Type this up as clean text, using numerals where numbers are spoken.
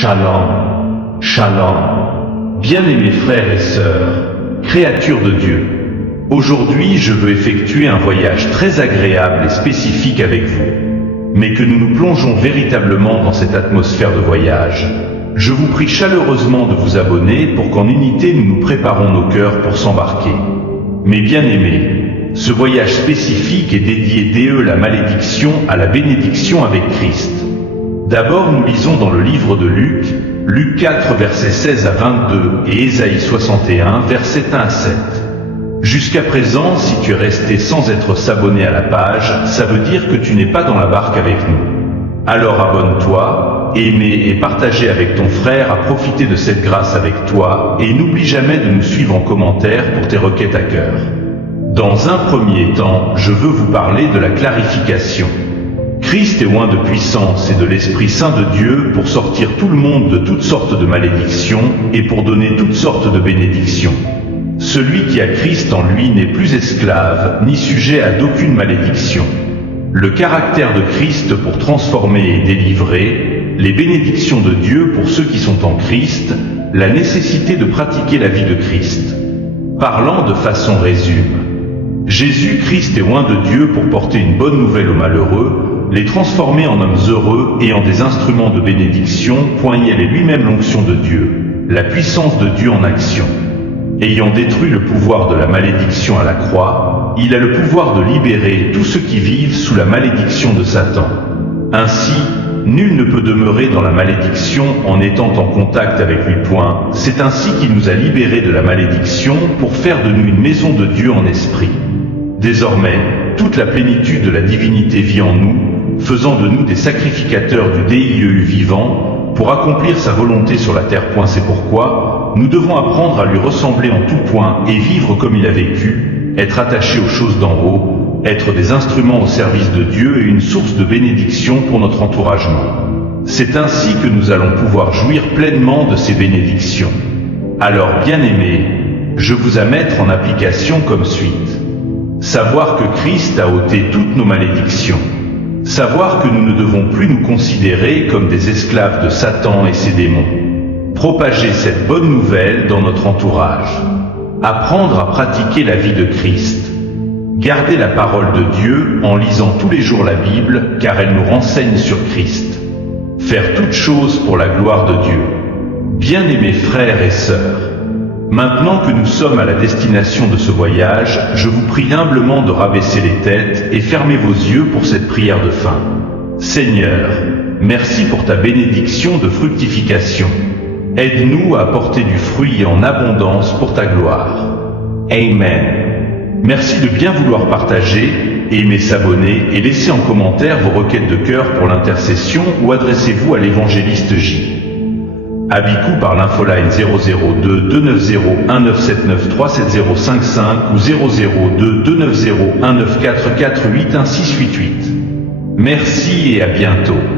Shalom, Shalom. Bien-aimés frères et sœurs, créatures de Dieu, aujourd'hui je veux effectuer un voyage très agréable et spécifique avec vous. Mais que nous nous plongeons véritablement dans cette atmosphère de voyage, je vous prie chaleureusement de vous abonner pour qu'en unité nous nous préparons nos cœurs pour s'embarquer. Mes bien-aimés, ce voyage spécifique est dédié dès la malédiction à la bénédiction avec Christ. D'abord nous lisons dans le livre de Luc, Luc 4 versets 16 à 22 et Ésaïe 61 versets 1 à 7. Jusqu'à présent, si tu es resté sans être s'abonner à la page, ça veut dire que tu n'es pas dans la barque avec nous. Alors abonne-toi, aimez et partagez avec ton frère à profiter de cette grâce avec toi, et n'oublie jamais de nous suivre en commentaire pour tes requêtes à cœur. Dans un premier temps, je veux vous parler de la clarification. Christ est oint de puissance et de l'Esprit Saint de Dieu pour sortir tout le monde de toutes sortes de malédictions et pour donner toutes sortes de bénédictions. Celui qui a Christ en lui n'est plus esclave, ni sujet à d'aucune malédiction. Le caractère de Christ pour transformer et délivrer, les bénédictions de Dieu pour ceux qui sont en Christ, la nécessité de pratiquer la vie de Christ. Parlant de façon résume. Jésus-Christ est oint de Dieu pour porter une bonne nouvelle aux malheureux, les transformer en hommes heureux et en des instruments de bénédiction, il est lui-même l'onction de Dieu, la puissance de Dieu en action. Ayant détruit le pouvoir de la malédiction à la croix, il a le pouvoir de libérer tous ceux qui vivent sous la malédiction de Satan. Ainsi, nul ne peut demeurer dans la malédiction en étant en contact avec lui. C'est ainsi qu'il nous a libérés de la malédiction pour faire de nous une maison de Dieu en esprit. Désormais, toute la plénitude de la divinité vit en nous, faisant de nous des sacrificateurs du DIEU vivant, pour accomplir sa volonté sur la terre. C'est pourquoi nous devons apprendre à lui ressembler en tout point et vivre comme il a vécu, être attachés aux choses d'en haut, être des instruments au service de Dieu et une source de bénédiction pour notre entouragement. C'est ainsi que nous allons pouvoir jouir pleinement de ces bénédictions. Alors bien-aimés, je vous à mettre en application comme suite. Savoir que Christ a ôté toutes nos malédictions. Savoir que nous ne devons plus nous considérer comme des esclaves de Satan et ses démons. Propager cette bonne nouvelle dans notre entourage. Apprendre à pratiquer la vie de Christ. Garder la parole de Dieu en lisant tous les jours la Bible, car elle nous renseigne sur Christ. Faire toutes choses pour la gloire de Dieu. Bien-aimés frères et sœurs, maintenant que nous sommes à la destination de ce voyage, je vous prie humblement de rabaisser les têtes et fermer vos yeux pour cette prière de fin. Seigneur, merci pour ta bénédiction de fructification. Aide-nous à apporter du fruit en abondance pour ta gloire. Amen. Merci de bien vouloir partager, aimer, s'abonner et laisser en commentaire vos requêtes de cœur pour l'intercession ou adressez-vous à l'évangéliste J. Abikou par l'infoline 002 290 1979 37055 ou 002 290 194448 1688. Merci et à bientôt.